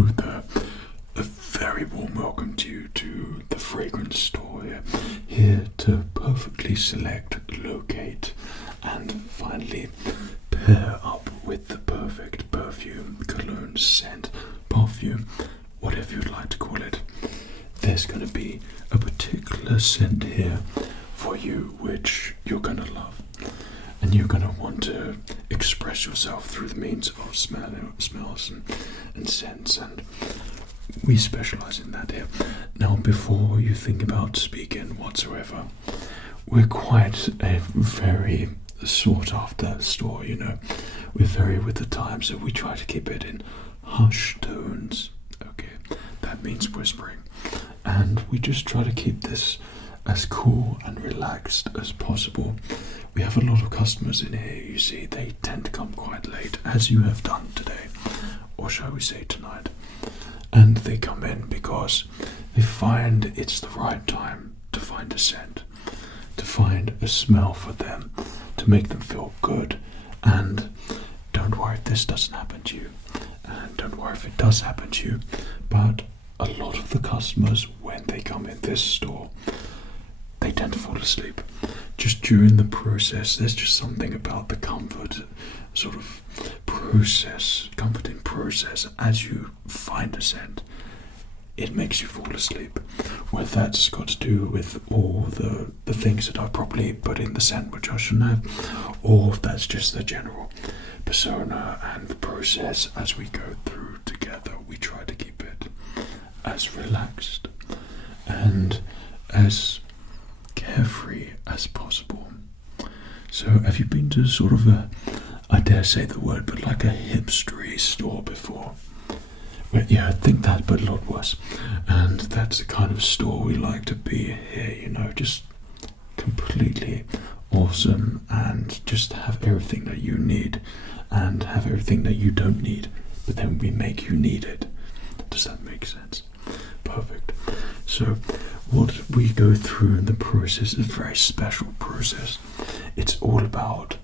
hello there. A very warm welcome to you to the fragrance store here to perfectly select, locate, and finally pair up with the perfect perfume, cologne, scent, perfume, whatever you'd like to call it. There's going to be a particular scent here for you which you're going to love. And you're going to want to express yourself through the means of smells and scents, and we specialize in that here. Now, before you think about speaking whatsoever, we're quite a very sought after store, you know. We vary with the time, so we try to keep it in hushed tones. Okay, that means whispering. And we just try to keep this as cool and relaxed as possible. We have a lot of customers in here, you see. They tend to come quite late, as you have done today, or shall we say tonight. And they come in because they find it's the right time to find a scent, to find a smell for them, to make them feel good. And don't worry if this doesn't happen to you, and don't worry if it does happen to you, but a lot of the customers, when they come in this store, they tend to fall asleep. Just during the process, there's just something about the comfort sort of process, comforting process, as you find a scent, it makes you fall asleep. Whether that's got to do with all the things that I probably put in the scent which I shouldn't have, or if that's just the general persona and the process as we go through together. We try to keep it as relaxed and as carefree as possible. So have you been to sort of a, I dare say the word, but like a hipstery store before? Well, yeah, I think that, but a lot worse. And that's the kind of store we like to be here, you know, just completely awesome and just have everything that you need and have everything that you don't need, but then we make you need it. Does that make sense? Perfect. So what we go through in the process is a very special process. It's all about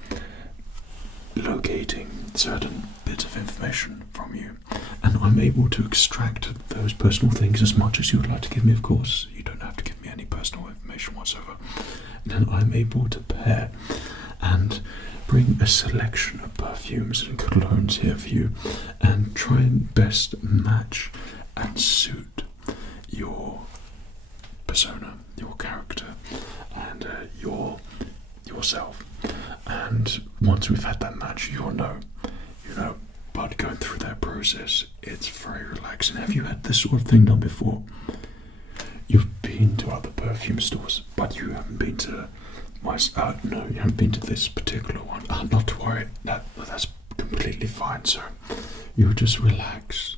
locating certain bits of information from you, and I'm able to extract those personal things as much as you would like to give me. Of course, you don't have to give me any personal information whatsoever. And then I'm able to pair and bring a selection of perfumes and colognes here for you and try and best match and suit your persona, your character, and yourself. And once we've had that match, you'll know, you know. But going through that process, it's very relaxing. Have you had this sort of thing done before? You've been to other perfume stores, but you haven't been to my. No, you haven't been to this particular one. Not to worry, that's completely fine, sir. You just relax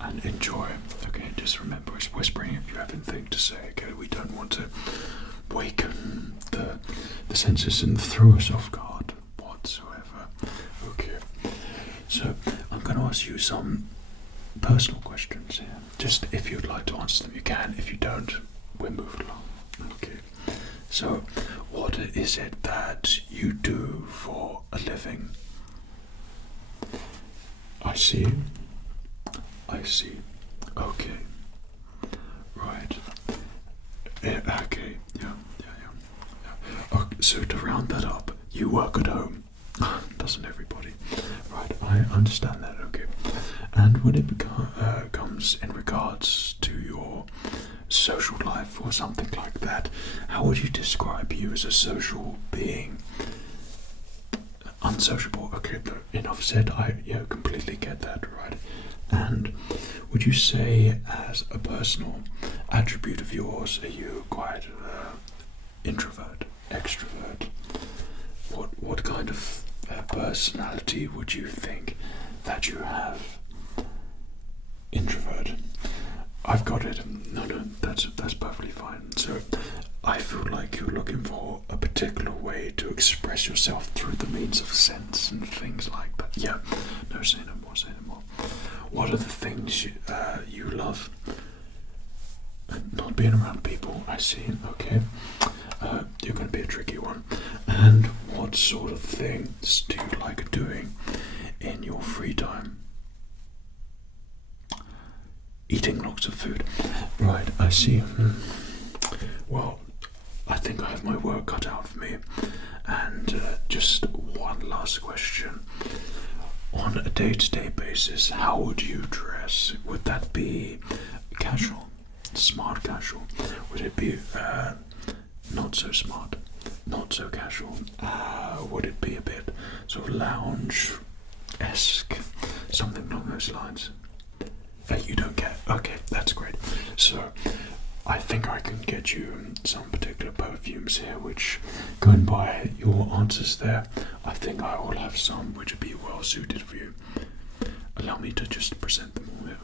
and enjoy. Okay, just remember, it's whispering if you have anything to say. Okay, we don't want to waken the senses and throw us off guard whatsoever. Okay, so I'm going to ask you some personal questions here. Just if you'd like to answer them, you can. If you don't, we'll move along. Okay. So, what is it that you do for a living? I see. Okay. Right. Okay. Yeah. Okay, so to round that up, you work at home. Doesn't everybody? Right. I understand that. Okay. And when it comes in regards to your social life or something like that, how would you describe you as a social being? Unsociable. Okay, enough said. I completely get that, right? And would you say, as a personal attribute of yours, are you quite introvert, extrovert? What kind of personality would you think that you have? Introvert. I've got it. No, that's perfectly fine. So I feel like you're looking for a particular way to express yourself through the means of scents and things like that. Yeah. No, say no more. What are the things you love? Not being around people. I see. Okay. You're going to be a tricky one. And what sort of things do you like doing in your free time? eating lots of food. Right, I see. Well, I think I have my work cut out for me. And just one last question. On a day-to-day basis, how would you dress? Would that be casual, smart casual? Would it be not so smart, not so casual? Would it be a bit sort of lounge-esque, something along those lines? You don't get. Okay, that's great. So I think I can get you some particular perfumes here, which, going by your answers there, I think I will have some which would be well suited for you. Allow me to just present them all here.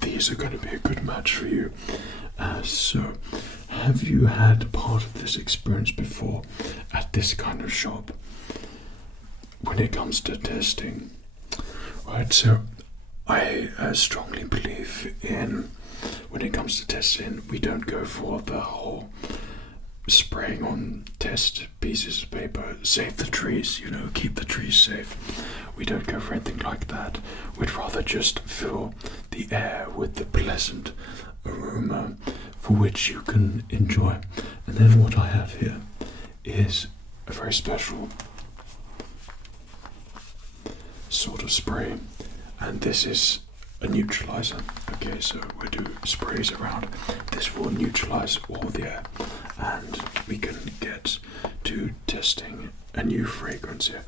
These are going to be a good match for you. So, have you had part of this experience before at this kind of shop when it comes to testing? Right, so I strongly believe in when it comes to testing, we don't go for the whole spraying on test pieces of paper, save the trees, keep the trees safe. We don't go for anything like that. We'd rather just fill the air with the pleasant aroma for which you can enjoy. And then what I have here is a very special sort of spray, and this is a neutralizer. Okay, so we do sprays around. This will neutralize all the air, and we can get to testing a new fragrance here.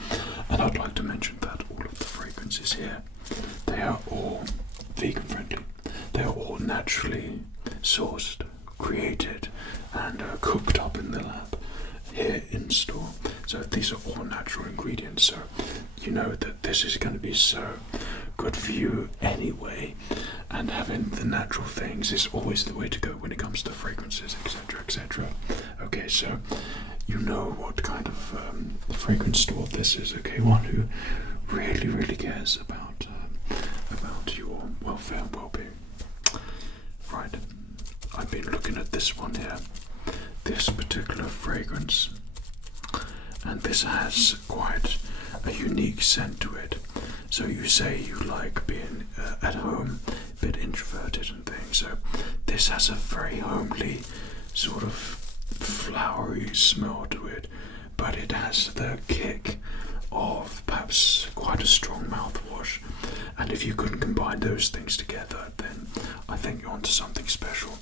And I'd like to mention that all of the fragrances here, they are all vegan friendly. They are all naturally sourced, created, and cooked up in the lab here in store. So these are all natural ingredients, so you know that this is going to be so good for you anyway, and having the natural things is always the way to go when it comes to fragrances, etc, etc. Okay, so you know what kind of fragrance store this is, okay? One who really cares about your welfare and well-being. Right, I've been looking at this one here, this particular fragrance, and this has quite a unique scent to it. So you say you like being at home, a bit introverted and things, so this has a very homely sort of flowery smell to it, but it has the kick of perhaps quite a strong mouthwash. And if you can combine those things together, then I think you're onto something special.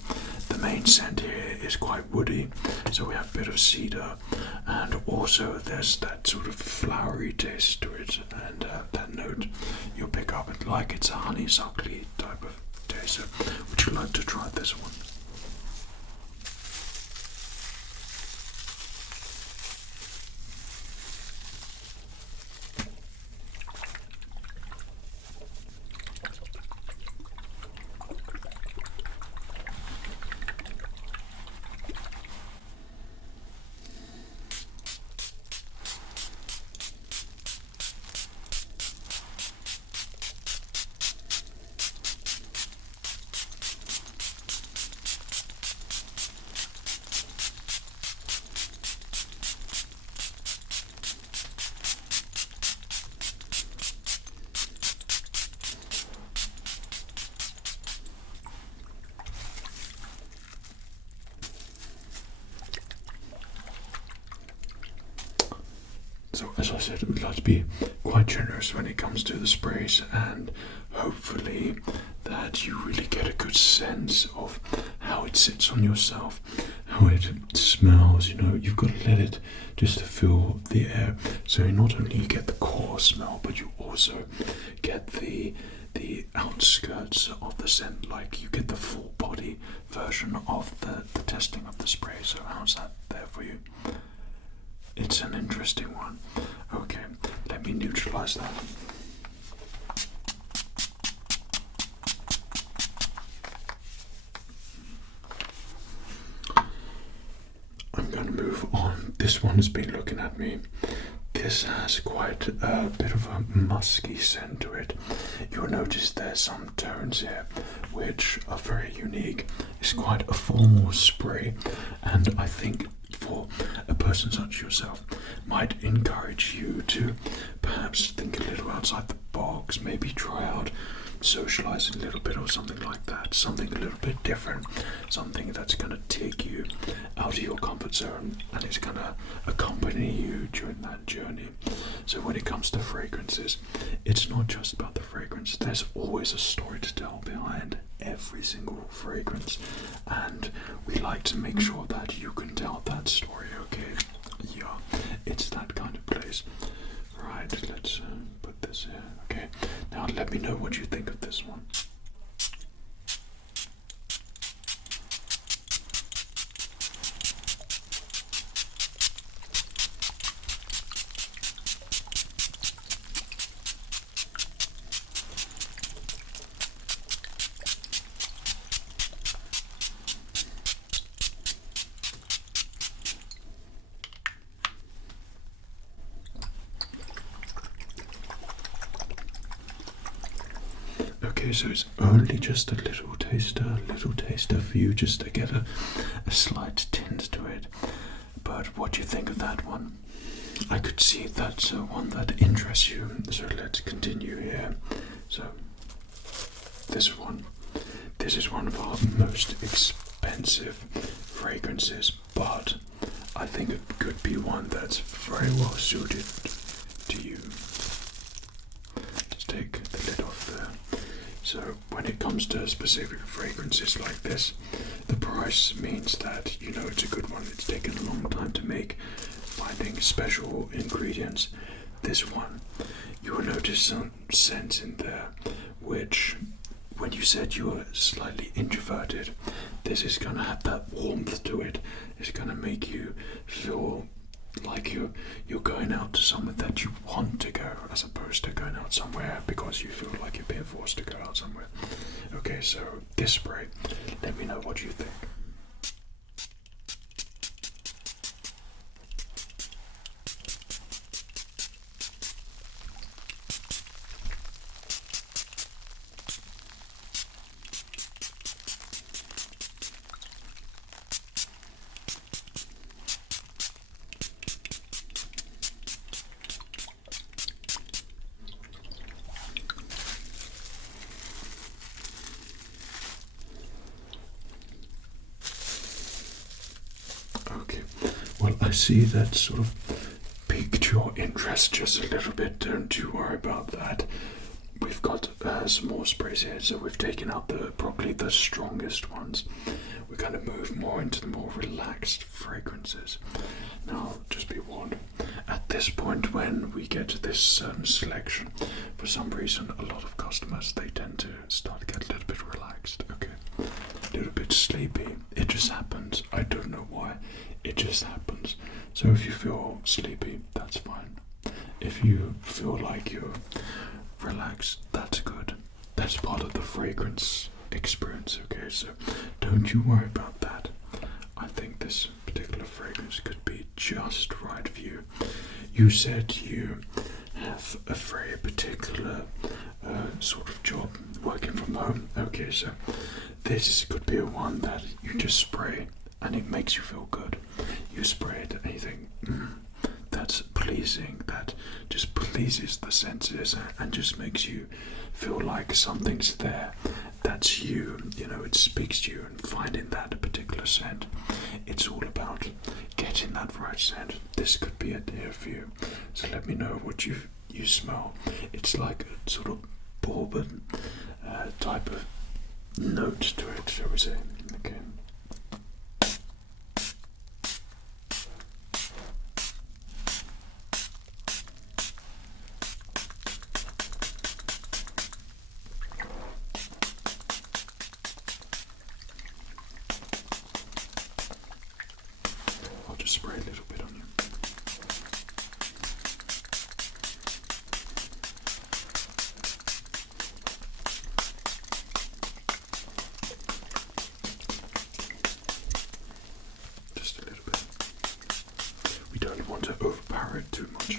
The main scent here is quite woody, so we have a bit of cedar, and also there's that sort of flowery taste to it, and that note you'll pick up like it's a honeysuckly type of taste. So would you like to try this one? So as I said, we'd like to be quite generous when it comes to the sprays, and hopefully the that you really get a good sense of how it sits on yourself, how it smells. You've got to let it just fill the air. So not only you get the core smell, but you also get the outskirts of the scent, like you get the full body version of the testing of the spray. So how's that there for you? It's an interesting one. Okay, let me neutralize that. I'm going to move on. This one has been looking at me. This has quite a bit of a musky scent to it. You'll notice there's some tones here which are very unique. It's quite a formal spray, and I think for a person such as yourself might encourage you to perhaps think a little outside the box, maybe try out socializing a little bit or something like that, something a little bit different, something that's going to take you out of your comfort zone and it's going to accompany you during that journey. So when it comes to fragrances, it's not just about the fragrance. There's always a story to tell behind every single fragrance, and we like to make sure that you can tell that story. Okay, yeah, it's that kind of place. Right, let's put this here. Okay, now let me know what you think of this one. Okay, so it's only just a little taster for you, just to get a slight tint to it. But what do you think of that one? I could see that's one that interests you, so let's continue here. So, this is one of our most expensive fragrances, but I think it could be one that's very well suited to you. Just take the lid off there. So when it comes to specific fragrances like this, the price means that you know it's a good one. It's taken a long time to make, finding special ingredients. This one, you will notice some scents in there, which when you said you were slightly introverted, this is going to have that warmth to it. It's going to make you feel like you're going out to somewhere that you want to go, as opposed to going out somewhere because you feel like you're being forced to go out somewhere. Okay, so this spray, let me know what you think. Well, I see that sort of piqued your interest just a little bit. Don't you worry about that. We've got some more sprays here, so we've taken out probably the strongest ones. We're going to move more into the more relaxed fragrances. Now, just be warned, at this point when we get to this certain selection, for some reason, a lot of customers, they tend to start to get a little bit relaxed, okay? A little bit sleepy. It just happens. I don't know why. It just happens. So if you feel sleepy, that's fine. If you feel like you're relaxed, that's good. That's part of the fragrance experience, okay? So don't you worry about that. I think this particular fragrance could be just right for you. You said you have a very particular sort of job, working from home. Okay, so this could be a one that you just spray and it makes you feel good. You spray it and you think, that's pleasing, that just pleases the senses and just makes you feel like something's there. That's you, it speaks to you, and finding that particular scent. It's all about getting that right scent. This could be it here for you. So let me know what you smell. It's like a sort of bourbon type of note to it, shall we say. Okay. I'll just spray a little bit on you. Just a little bit. We don't want to overpower it too much.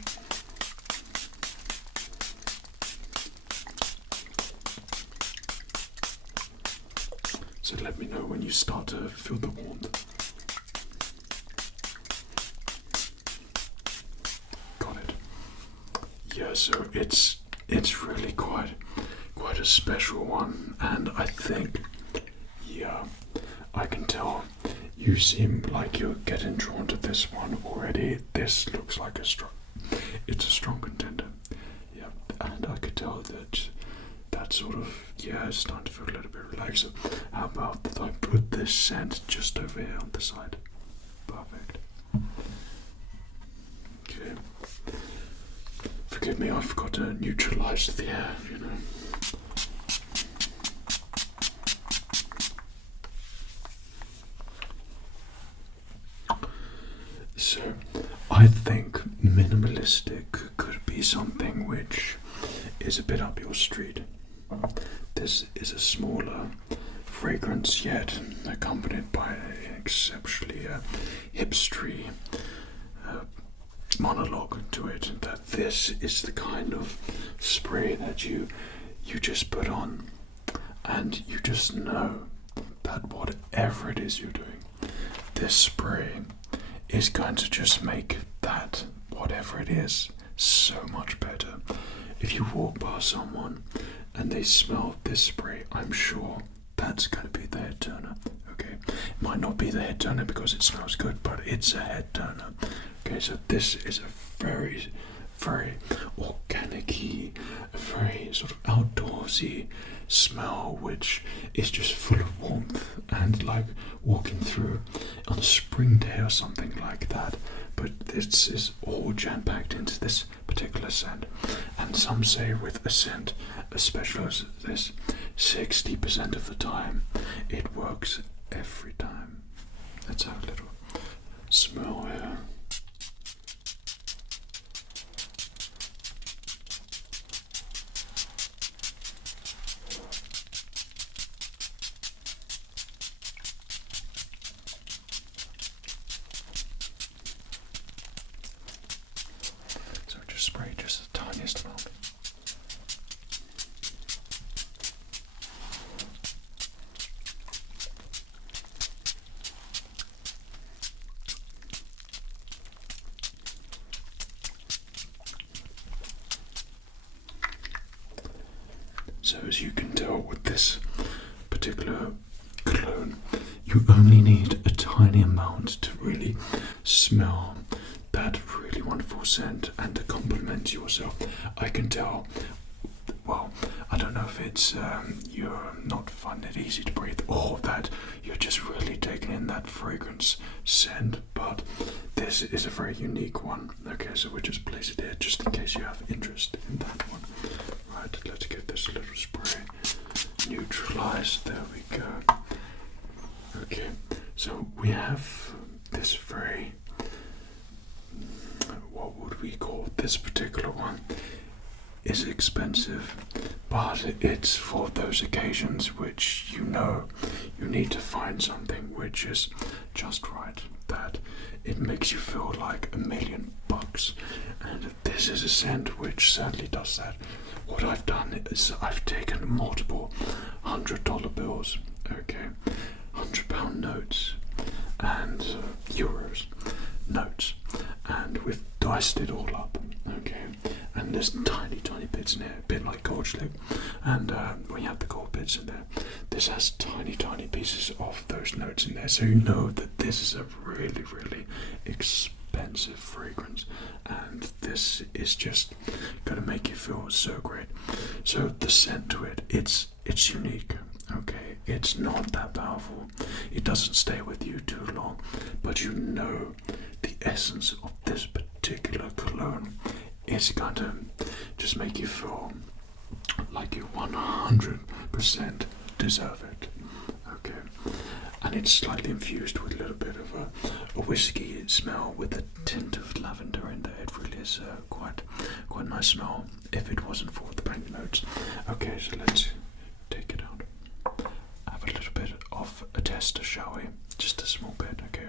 So let me know when you start to feel the warmth. Got it. Yeah, so it's really quite a special one, and I think, yeah, I can tell you seem like you're getting drawn to this one already. This looks like it's a strong contender. Yeah, and I could tell that sort of, yeah, it's starting to feel a little bit relaxed. So how about that I put this scent just over here on the side? Perfect. Okay. Forgive me, I forgot to neutralize the air, you know. So, I think minimalistic could be something which is a bit up your street. This is a smaller fragrance, yet accompanied by an exceptionally hipstery monologue to it, that this is the kind of spray that you just put on and you just know that whatever it is you're doing, this spray is going to just make that whatever it is so much better. If you walk past someone and they smell this spray, I'm sure that's going to be the head turner. Okay, it might not be the head turner because it smells good, but it's a head turner. Okay, so this is a very, very organic-y, a very sort of outdoorsy smell, which is just full of warmth and like walking through on a spring day or something like that. But this is all jam-packed into this particular scent, and some say with a scent as special as this, 60% of the time it works every time. Let's have a little smell here. Spray just the tiniest amount. So as you can tell with this particular cologne, you only need a tiny amount to really smell that really wonderful scent and to compliment yourself. I can tell, well, I don't know if it's you're not finding it easy to breathe or that you're just really taking in that fragrance scent, but this is a very unique one. Okay, so we'll just place it here just in case you have interest in that one. Right, let's get this little spray neutralized. There we go. Okay, so we have this very, what would we call this particular one? Is expensive, but it's for those occasions which you know you need to find something which is just right, that it makes you feel like $1,000,000, and this is a scent which certainly does that. What I've done is I've taken multiple $100 bills, okay, £100 notes and euros notes, and we've diced it all up, okay, and there's tiny bits in here, a bit like gold slip, and when you have the gold bits in there, this has tiny pieces of those notes in there, so you know that this is a really expensive fragrance, and this is just going to make you feel so great. So the scent to it, it's unique, okay, it's not that powerful. It doesn't stay with you too long, but you know the essence of this particular cologne is going to just make you feel like you 100% deserve it. Okay, and it's slightly infused with a little bit of a whiskey smell with a tint of lavender in there. It really is quite a nice smell if it wasn't for the banknotes. Okay, so let's take it out. Have a little bit of a tester, shall we? Just a small bit, okay?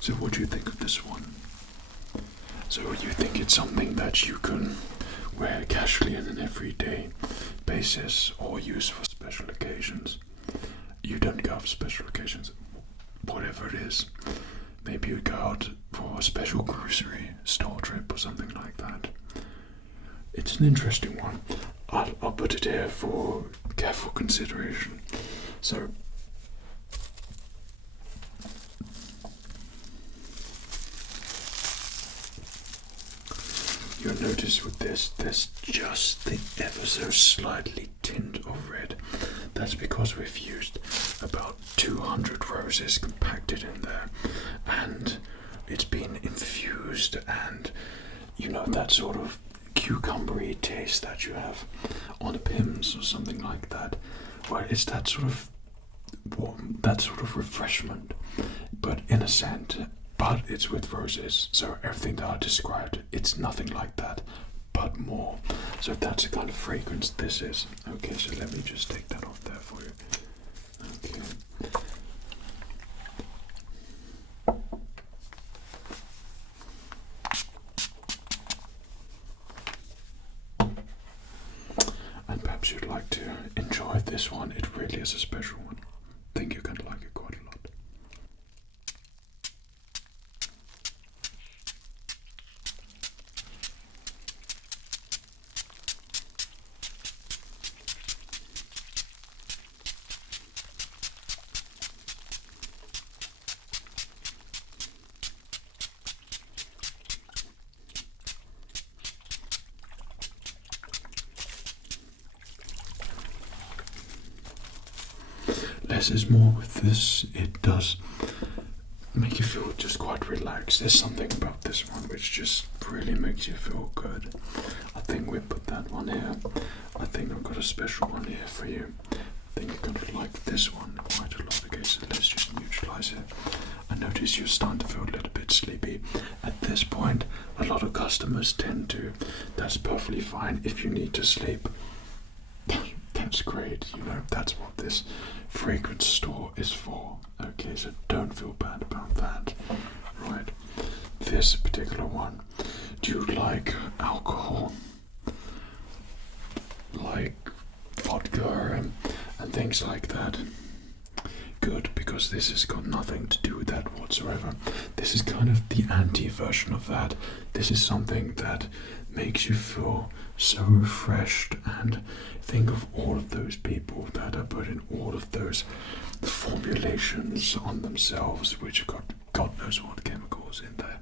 So what do you think of this one? So you think it's something that you can wear casually on an everyday basis or use for special occasions? You don't go out for special occasions, whatever it is. Maybe you go out for a special grocery store trip or something like that. It's an interesting one. I'll put it here for careful consideration. So you'll notice with this, there's just the ever so slightly tint of red. That's because we've used about 200 roses compacted in there, and it's been infused, and you know that sort of cucumbery taste that you have on a Pimm's or something like that. Well, it's that sort of warm, that sort of refreshment, but in a scent. But it's with roses, so everything that I described, it's nothing like that, but more. So that's the kind of fragrance this is. Okay, so let me just take that off there for you. Okay. And perhaps you'd like to enjoy this one. It really is a special one. I think you're going to like it quite a lot. Less is more with this. It does make you feel just quite relaxed. There's something about this one which just really makes you feel good. I think we put that one here. I think I've got a special one here for you. I think you're going to like this one quite a lot. Okay, so let's just neutralize it. I notice you're starting to feel a little bit sleepy. At this point, a lot of customers tend to. That's perfectly fine if you need to sleep. That's great, you know, that's what this fragrance store is for. Okay, so don't feel bad about that. Right, this particular one, do you like alcohol? Like vodka and things like that? Good, because this has got nothing to do with that whatsoever. This is kind of the anti-version of that. This is something that makes you feel so refreshed, and think of all of those people that are putting all of those formulations on themselves which got God knows what chemicals in there.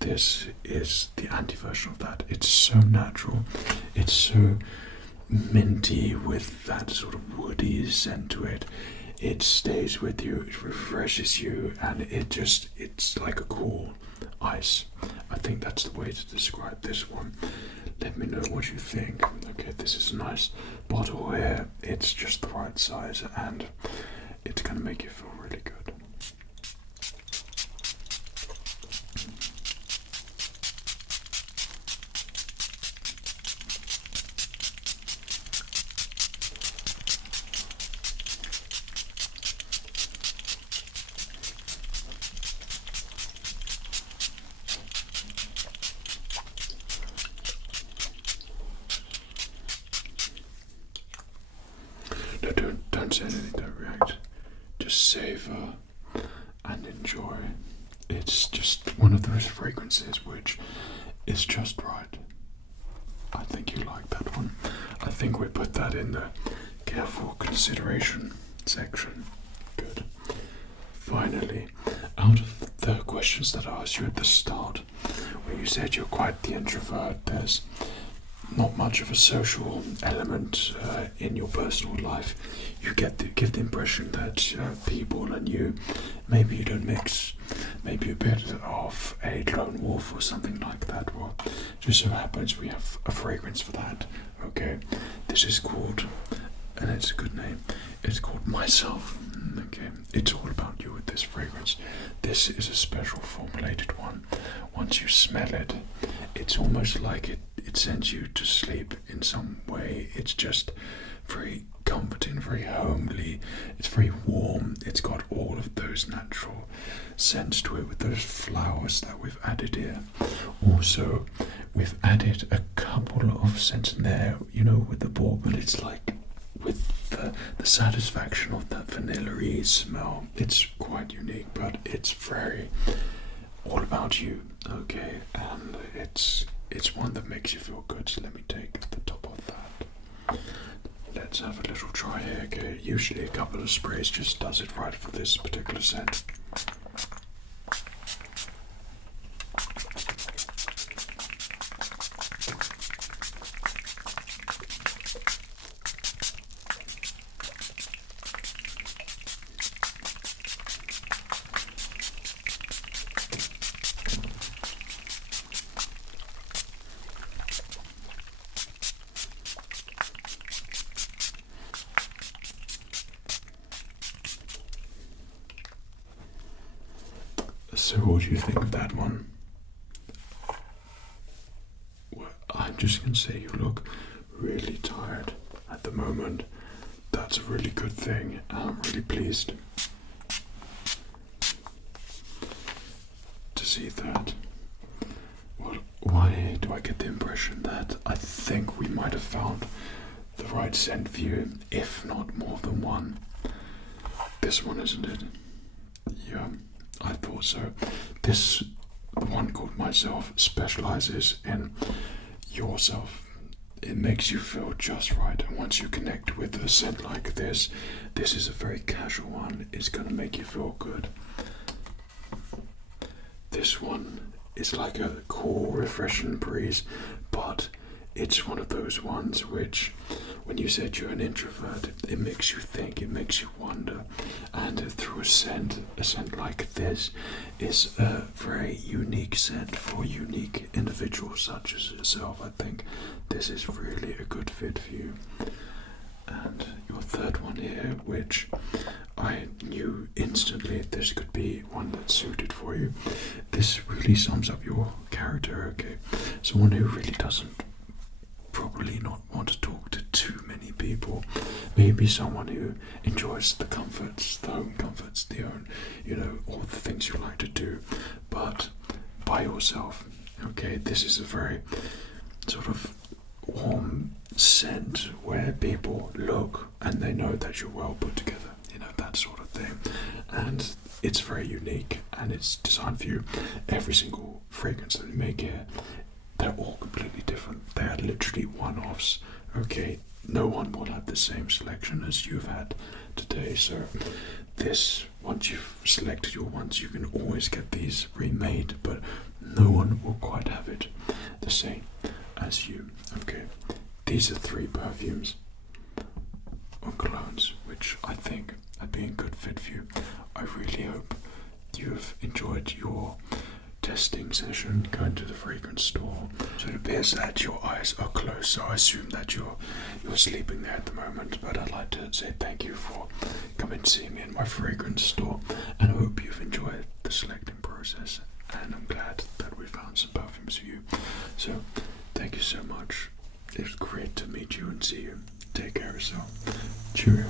This is the anti-version of that. It's so natural, it's so minty with that sort of woody scent to it. It stays with you, it refreshes you, and it's like a cool ice. I think that's the way to describe this one. Let me know what you think. Okay, this is a nice bottle here. It's just the right size, and it's going to make you feel really good. No, don't say anything, don't react. Just savor and enjoy. It's just one of those fragrances which is just right. I think you like that one. I think we put that in the careful consideration section. Good. Finally, out of the questions that I asked you at the start, where you said you're quite the introvert, there's not much of a social element in your personal life. You give the impression that people and you, maybe you don't mix, maybe a bit of a lone wolf or something like that. Well, just so happens we have a fragrance for that. Okay, this is called, and it's a good name, it's called Myself. Okay, it's all about you with this fragrance. This is a special formulated one. Once you smell it, it's almost like it sends you to sleep in some way. It's just very comforting, very homely. It's very warm. It's got all of those natural scents to it with those flowers that we've added here. Also, we've added a couple of scents in there, with the bourbon. It's like with the satisfaction of that vanilla-y smell. It's quite unique, but it's very all about you, okay? And it's one that makes you feel good. So let me take the top of that. Let's have a little try here, okay? Usually a couple of sprays just does it right for this particular scent. So what do you think of that one? Well, I'm just going to say you look really tired at the moment. That's a really good thing, and I'm really pleased to see that. Well, why do I get the impression that I think we might have found the right scent for you, if not more than one? This one, isn't it? Yeah. I thought so. This, the one called Myself, specializes in yourself. It makes you feel just right, and once you connect with a scent like this is a very casual one. It's going to make you feel good. This one is like a cool, refreshing breeze, but it's one of those ones which, when you said you're an introvert, it makes you think, it makes you wonder. And through a scent like this is a very unique scent for unique individuals such as yourself. I think this is really a good fit for you. And your third one here, which I knew instantly this could be one that's suited for you. This really sums up your character, okay? Someone who really doesn't probably not want to talk to too many people. Maybe someone who enjoys the comforts, the home comforts, the own, all the things you like to do, but by yourself. Okay, this is a very sort of warm scent where people look and they know that you're well put together, that sort of thing. And it's very unique, and it's designed for you. Every single fragrance that we make here, they're all completely different. They are literally one-offs. Okay, no one will have the same selection as you've had today. So this, once you've selected your ones, you can always get these remade, but no one will quite have it the same as you. Okay, these are 3 perfumes or colognes which I think are being a good fit for you. I really hope you've enjoyed your testing session, going to the fragrance store. So it appears that your eyes are closed, so I assume that you're sleeping there at the moment. But I'd like to say thank you for coming to see me in my fragrance store, and I hope you've enjoyed the selecting process, and I'm glad that we found some perfumes for you. So thank you so much. It was great to meet you and see you. Take care of yourself. Cheerio.